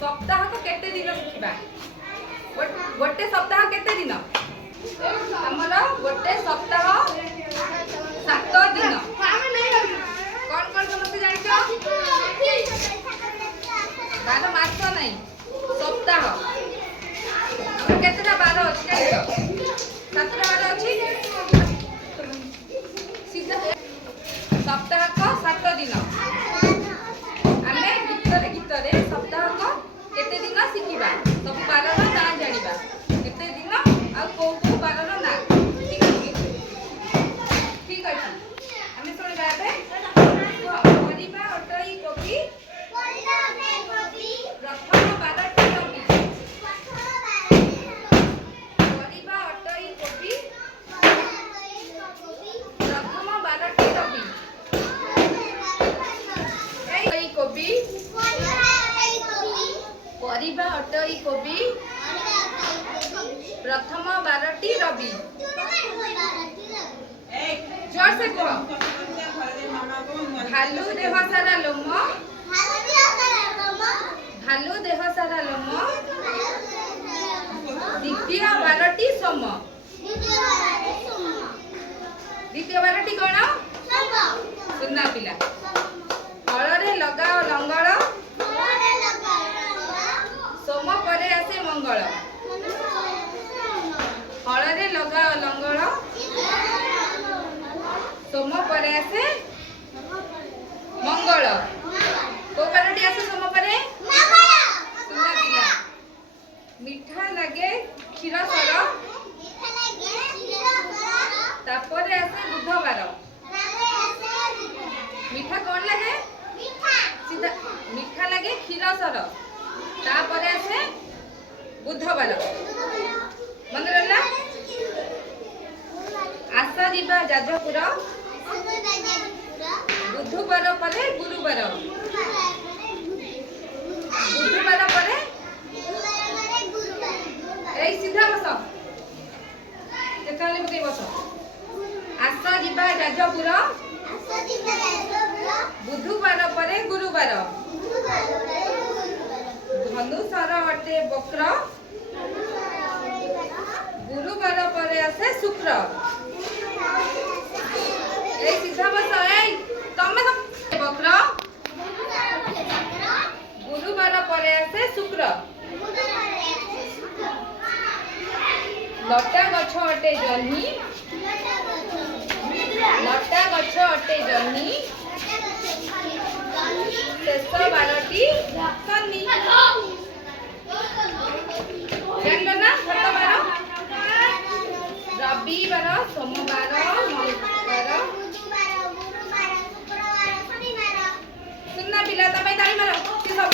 सप्ताह को केते दिन शिखिबा गोटे सप्ताह केते दिन हमर गोटे सप्ताह 7 दिन कौन कौन समस्त जानिछो 12 मास नहीं सप्ताह केतेटा 12 अछि जानिछो 7टा 12 अछि सीधा सप्ताह को 7 दिन आमे गीतरे सप्ताह को केते दिन शिखिबा सब 12 रो ना जानिबा केते दिन आ को बार रो ना ठीक अछि आमे सुनिबा बे परिबा अटई कपि प्रथम 12टी रवि परिबा अटई कपि प्रथम 12टी रवि एई कपि परिबा अटई कपि प्रथम 12टी रवि जोर से कह भालू देह सारा लोम भालू देह सारा लोम द्वितीय 12टी सोम द्वितीय 12टी कोन सुना पिला हଳରେ लगाओ लंगଳ सोम परे आसे मंगल हଳରେ लगाओ लंगଳ सोम परे आसे मंगल को बारटी आसे सोम परे सुना पिला मीठा लागे क्षीर सर तापरे आसे बुधवार मीठा कौन लगे सीधा मीठा लगे क्षीर सर तापरे आसे बुधवार मन रहला आस जीवा जाजपुर बुधवार परे गुरुवार बुधवार परे ए सीधा बस केताले बके बस आस जीवा जाजपुर बुधवार परे गुरुवार धनुषर अटे वक्र गुरुवार परे आसे शुक्र ए सीधा बस ए तमे वक्र गुरुवार परे आसे शुक्र लटा गछ अटे जह्नी लटा गछ अटे जह्नी शेष 12टी शनि जानलो ना 7 रविवार सोमवार मंगलवार सुनना पिला तमे ताली मारो कि सब